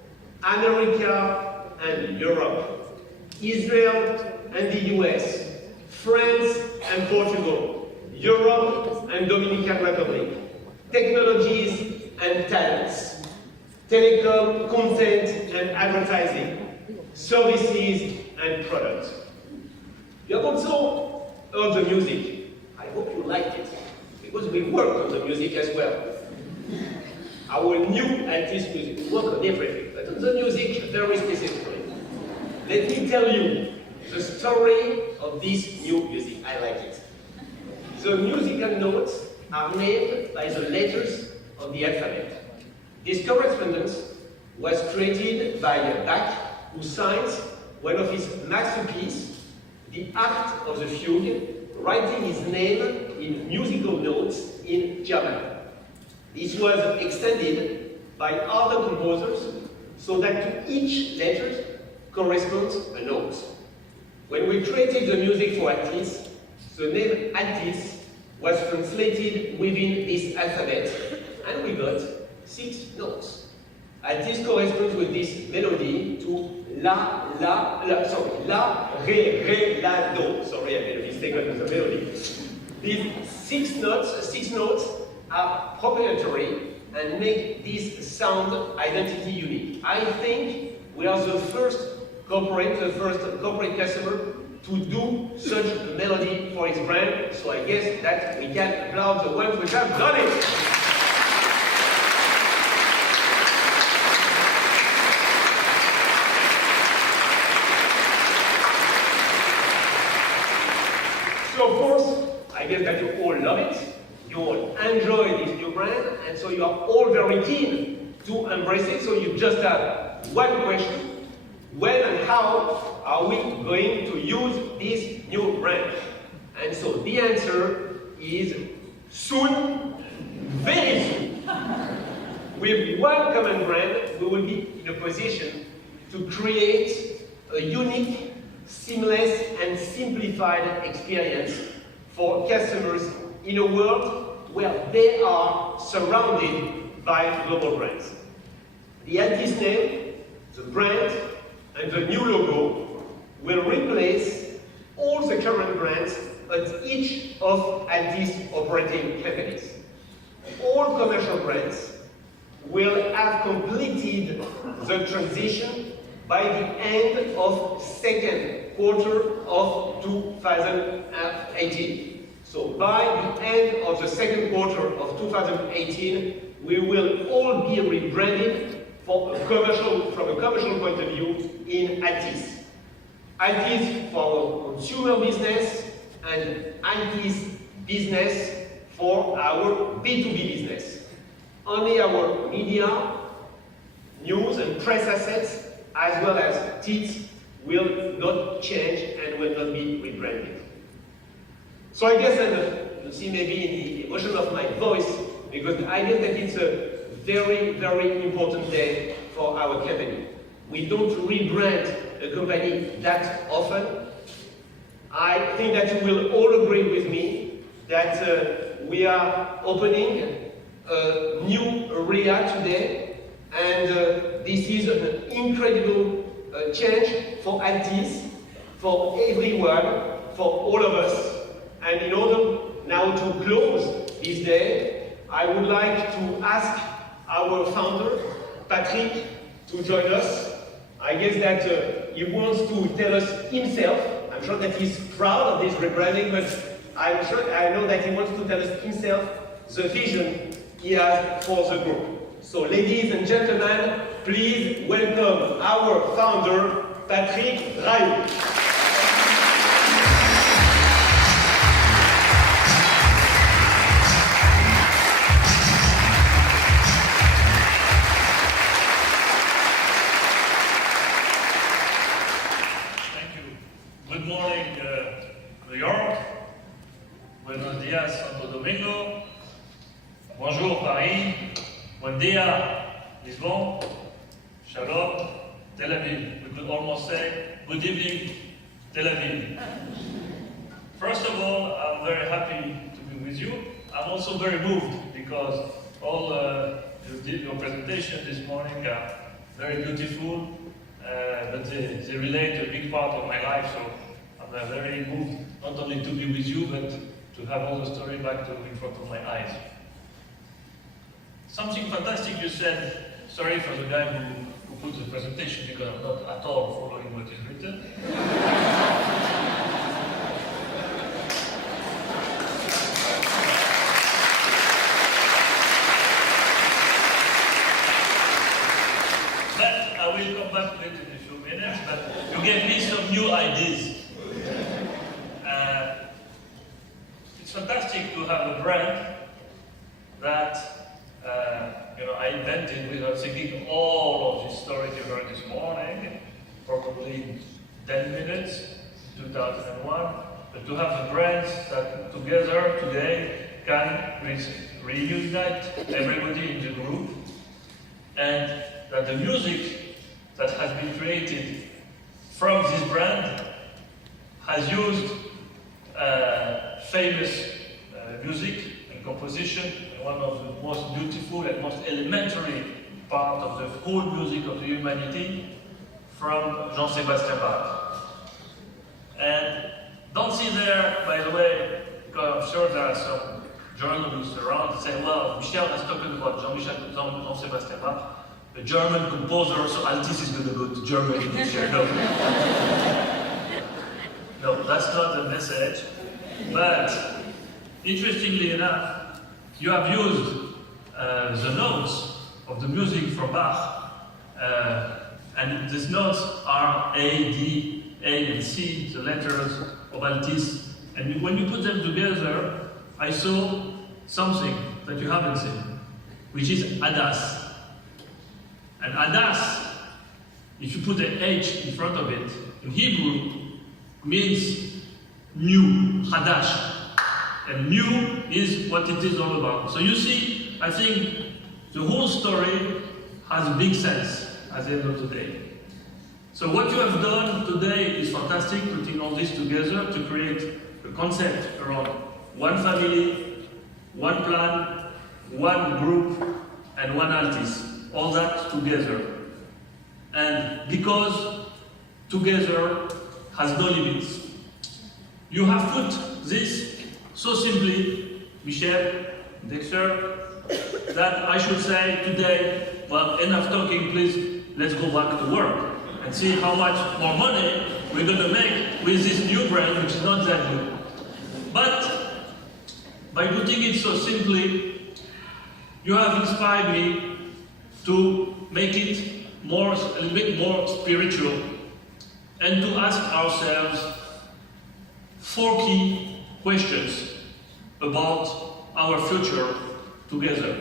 America and Europe, Israel and the US, France and Portugal, Europe and Dominican Republic, technologies and talents, telecom, content and advertising, services and products. You have also heard the music. I hope you liked it, because we work on the music as well. Our new Altice music, we work on everything, but on the music, very specifically. Let me tell you the story of this new music. I like it. The musical notes are named by the letters of the alphabet. This correspondence was created by Bach, who signs one of his masterpieces, The Art of the Fugue, writing his name in musical notes in German. This was extended by other composers so that to each letter corresponds a note. When we created the music for Altice, the name Altice was translated within this alphabet, and we got 6 notes. Altice corresponds with this melody to la, re, la, do. Sorry, I made a mistake with the melody. These 6 notes are proprietary and make this sound identity unique. I think we are the first corporate customer to do such a melody for its brand, so I guess that we can applaud the ones which have done it. So of course, I guess that you all love it, you all enjoy this new brand, and so you are all very keen to embrace it, so you just have one question. When and how are we going to use this new brand? And so the answer is soon, very soon. With one common brand, we will be in a position to create a unique, seamless and simplified experience for customers in a world where they are surrounded by global brands. The Altice name, the brand, and the new logo will replace all the current brands at each of Altice operating companies. All commercial brands will have completed the transition by the end of second quarter of 2018. So by the end of the second quarter of 2018, we will all be rebranded from a commercial point of view in Altice. Altice for our consumer business and Altice business for our B2B business. Only our media, news and press assets as well as teeth will not change and will not be rebranded. So I guess, and you see maybe in the emotion of my voice, because I guess that it's a very, very important day for our company. We don't rebrand a company that often. I think that you will all agree with me that we are opening a new area today, and this is an incredible change for Altice, for everyone, for all of us. And in order now to close this day, I would like to ask our founder, Patrick, to join us. I guess that he wants to tell us himself. I'm sure that he's proud of this rebranding, but I know that he wants to tell us himself the vision he has for the group. So ladies and gentlemen, please welcome our founder, Patrick Raoult. Good morning, New York. Buenos días, Santo Domingo. Bonjour, Paris. Buen día, Lisbon. Shalom, Tel Aviv. We could almost say, good evening, Tel Aviv. First of all, I'm very happy to be with you. I'm also very moved because all your presentation this morning are very beautiful, but they relate to a big part of my life, so I'm very moved not only to be with you, but to have all the story back in front of my eyes. Something fantastic you said. Sorry for the guy who put the presentation, because I'm not at all following what is written. But I will come back to it in a few minutes, but you gave me some new ideas. It's fantastic to have a brand that I invented without thinking all of this story you heard this morning, probably 10 minutes, 2001, but to have the brands that together today can reunite everybody in the group, and that the music that has been created from this brand has used famous music and composition, one of the most beautiful and most elementary part of the whole music of the humanity, from Jean-Sébastien Bach. And don't see there, by the way, because I'm sure there are some journalists around that say, well, Michel is talking about Jean-Sébastien Bach, a German composer, so Altice is going to go to Germany this year. No. No, that's not the message. But interestingly enough, you have used the notes of the music from Bach, and these notes are A, D, A, and C, the letters of Altice. And when you put them together, I saw something that you haven't seen, which is Adas. And Adas, if you put an H in front of it, in Hebrew, means new, Hadash. And new is what it is all about. So you see, I think the whole story has a big sense at the end of the day. So what you have done today is fantastic, putting all this together to create a concept around one family, one plan, one group, and one Altice. All that together. And because together has no limits. You have put this so simply, Michel, Dexter, that I should say today, well, enough talking, please, let's go back to work and see how much more money we're going to make with this new brand, which is not that good. But by putting it so simply, you have inspired me to make it a little bit more spiritual, and to ask ourselves 4 key questions about our future together.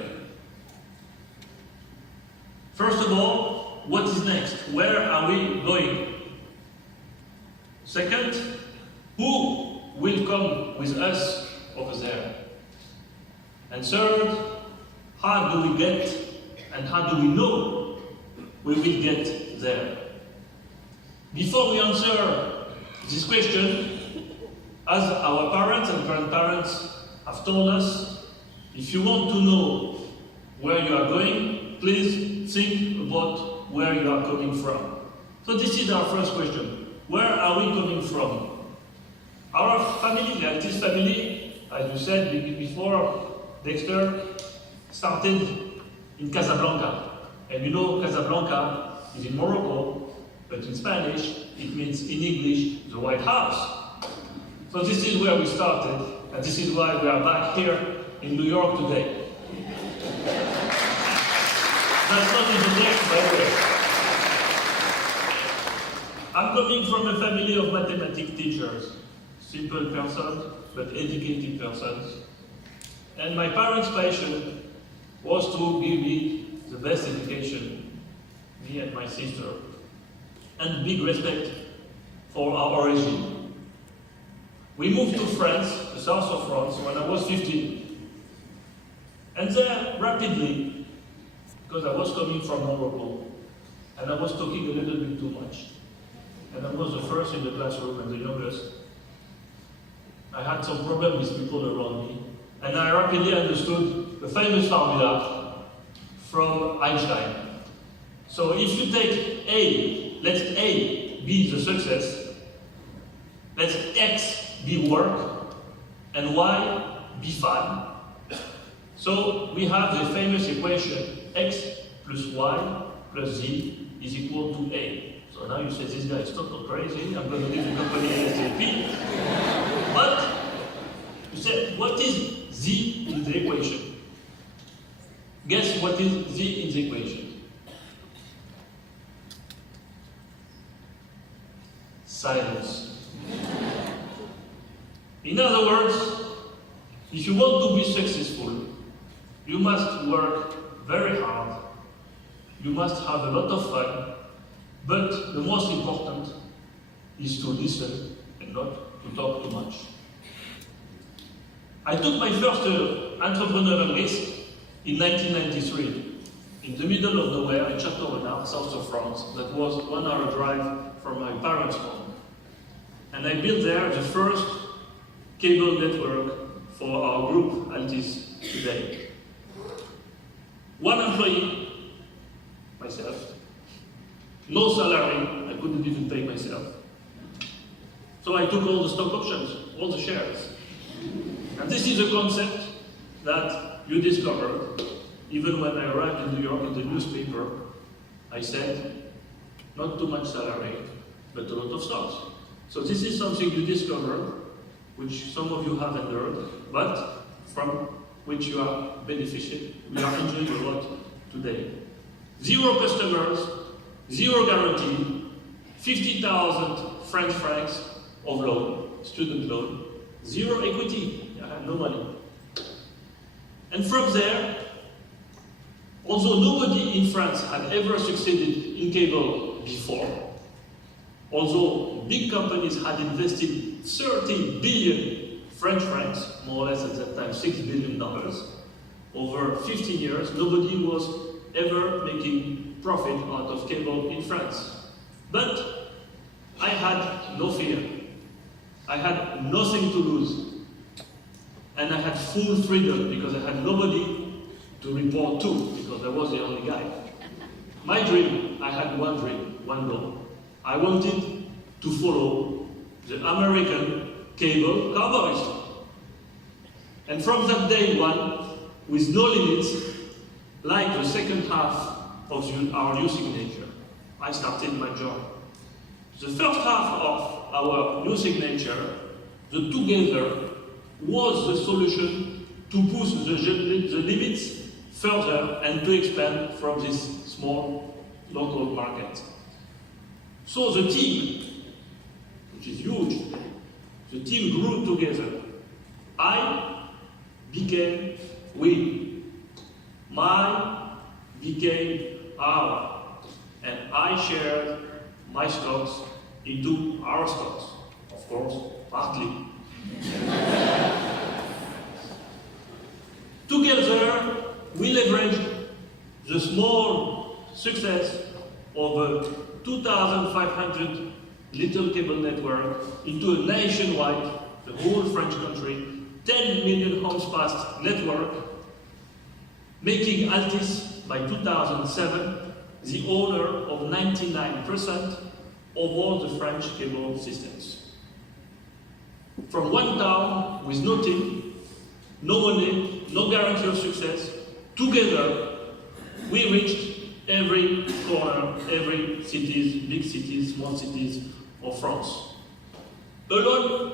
First of all, what is next? Where are we going? Second, who will come with us over there? And third, how do we get and how do we know we will get there? Before we answer this question, as our parents and grandparents have told us, if you want to know where you are going, please think about where you are coming from. So this is our first question. Where are we coming from? Our family, the Altice family, as you said before, Dexter, started in Casablanca. And you know Casablanca is in Morocco, but in Spanish it means in English the White House. So this is where we started, and this is why we are back here in New York today. That's not in the text, by the way. I'm coming from a family of mathematics teachers, simple persons, but educated persons. And my parents' passion was to give me the best education, me and my sister, and big respect for our origin. We moved to France, the south of France, when I was 15. And there, rapidly, because I was coming from Morocco, and I was talking a little bit too much, and I was the first in the classroom and the youngest, I had some problem with people around me, and I rapidly understood the famous formula from Einstein. So if you take A, let A be the success, let X be work, and Y be fun. So we have the famous equation X plus Y plus Z is equal to A. So now you say, this guy is totally crazy, I'm going to leave the company ASAP. But you say, what is Z in the equation? Guess what is Z in the equation? Silence. In other words, if you want to be successful, you must work very hard, you must have a lot of fun, but the most important is to listen and not to talk too much. I took my first entrepreneurial risk in 1993, in the middle of nowhere, in Châteaurenard, south of France. That was 1 hour drive from my parents' home. And I built there the first cable network for our group, Altice, today. 1 employee, myself, no salary, I couldn't even pay myself. So I took all the stock options, all the shares. And this is a concept that you discovered. Even when I arrived in New York in the newspaper, I said, not too much salary, but a lot of stocks. So this is something you discovered, which some of you haven't heard, but from which you are benefiting. We are enjoying a lot today. 0 customers, 0 guarantee, 50,000 French francs of loan, student loan, 0 equity, no money. And from there, although nobody in France had ever succeeded in cable before, although big companies had invested 30 billion French francs, more or less at that time $6 billion, over 15 years, nobody was ever making profit out of cable in France. But I had no fear. I had nothing to lose. And I had full freedom because I had nobody to report to, because I was the only guy. My dream, I had one dream, one goal. I wanted to follow the American cable cowboys. And from that day one, with no limits, like the second half of our new signature, I started my journey. The first half of our new signature, the together, was the solution to push the limits further and to expand from this small local market. So the team, which is huge, the team grew together. I became we. My became our. And I shared my stocks into our stocks, of course, partly. Together, we leveraged the small success of a 2,500 little cable network into a nationwide, the whole French country, 10 million homes passed network, making Altice, by 2007, the owner of 99% of all the French cable systems. From one town with no team, no money, no guarantee of success, together we reached every corner, every cities, big cities, small cities of France. Alone,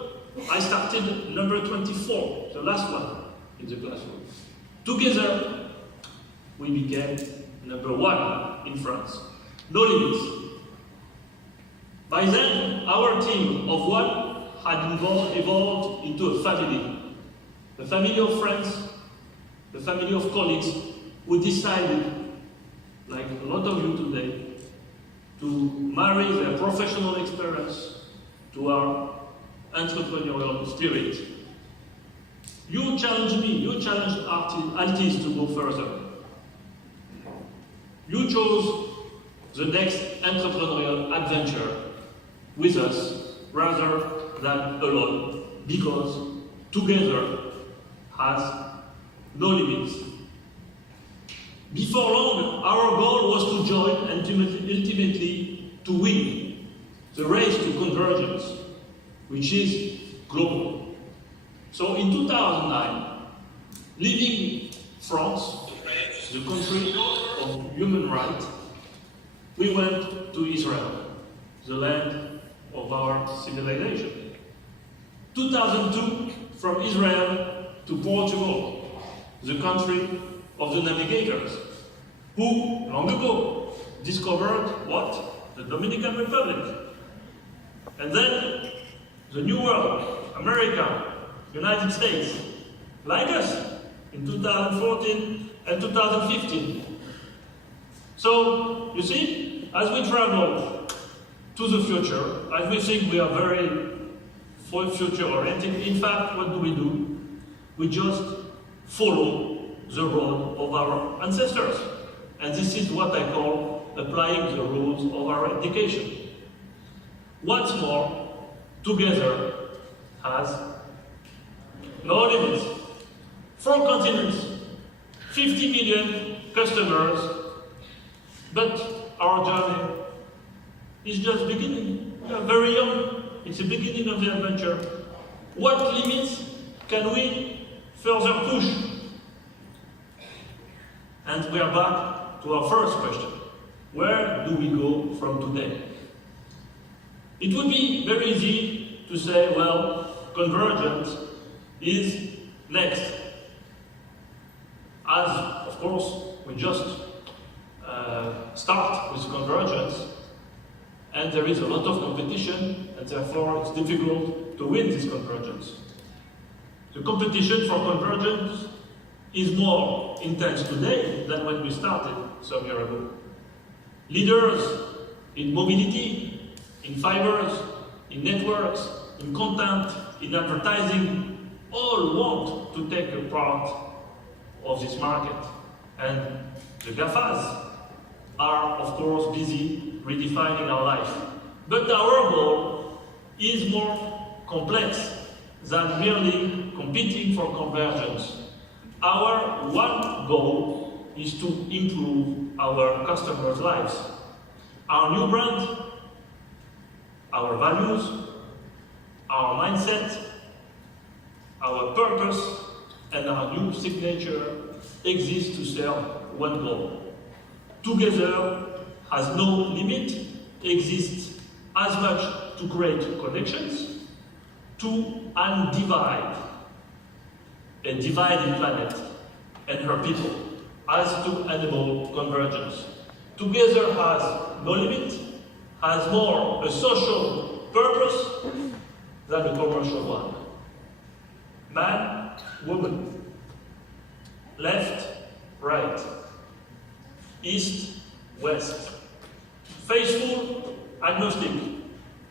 I started number 24, the last one in the classroom. Together, we became number 1 in France. No limits. By then, our team of 1 had evolved into a family of friends, a family of colleagues who decided, like a lot of you today, to marry their professional experience to our entrepreneurial spirit. You challenged me, you challenged Altice to go further. You chose the next entrepreneurial adventure with us rather than alone, because together has no limits. Before long, our goal was to join and ultimately to win the race to convergence, which is global. So in 2009, leaving France, the country of human rights, we went to Israel, the land of our civilization. 2002, from Israel to Portugal, the country of the navigators, who long ago discovered what? The Dominican Republic. And then the New World, America, United States, like us, in 2014 and 2015. So, you see, as we travel to the future, as we think we are very future-oriented, in fact, what do? We just follow the road of our ancestors. And this is what I call applying the rules of our education. What's more, together has no limits. 4 continents, 50 million customers, but our journey is just beginning. We are very young. It's the beginning of the adventure. What limits can we further push? And we are back to our first question. Where do we go from today? It would be very easy to say, well, convergence is next. As, of course, we just start with convergence, and there is a lot of competition, and therefore it's difficult to win this convergence. The competition for convergence is more intense today than when we started some years ago. Leaders in mobility, in fibers, in networks, in content, in advertising, all want to take a part of this market. And the GAFAs are, of course, busy redefining our life. But our goal is more complex than merely competing for convergence. Our one goal is to improve our customers' lives. Our new brand, our values, our mindset, our purpose, and our new signature exist to serve one goal. Together has no limit, exists as much to create connections, to undivide a divided planet and her people, as to enable convergence. Together has no limit, has more a social purpose than a commercial one. Man, woman, left, right, east, west, faithful, agnostic,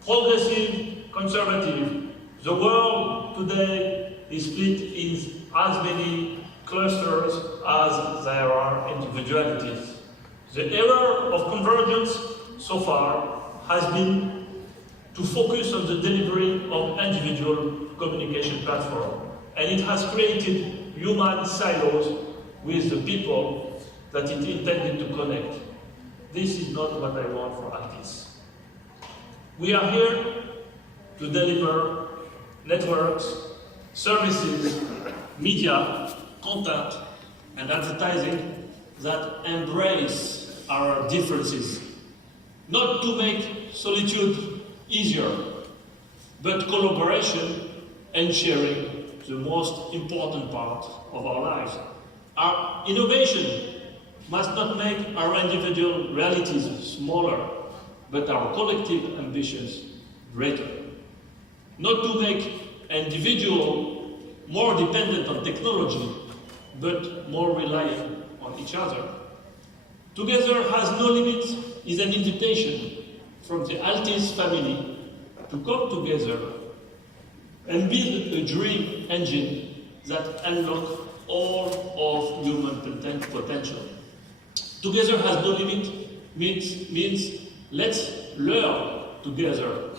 progressive, conservative. The world today is split in as many clusters as there are individualities. The era of convergence so far has been to focus on the delivery of individual communication platform, and it has created human silos with the people that it intended to connect. This is not what I want for Altice. We are here to deliver networks, services, media, content, and advertising that embrace our differences. Not to make solitude easier, but collaboration and sharing the most important part of our lives. Our innovation must not make our individual realities smaller, but our collective ambitions greater. Not to make individual more dependent on technology, but more reliant on each other. Together has no limit is an invitation from the Altice family to come together and build a dream engine that unlocks all of human potential. Together has no limit means let's learn together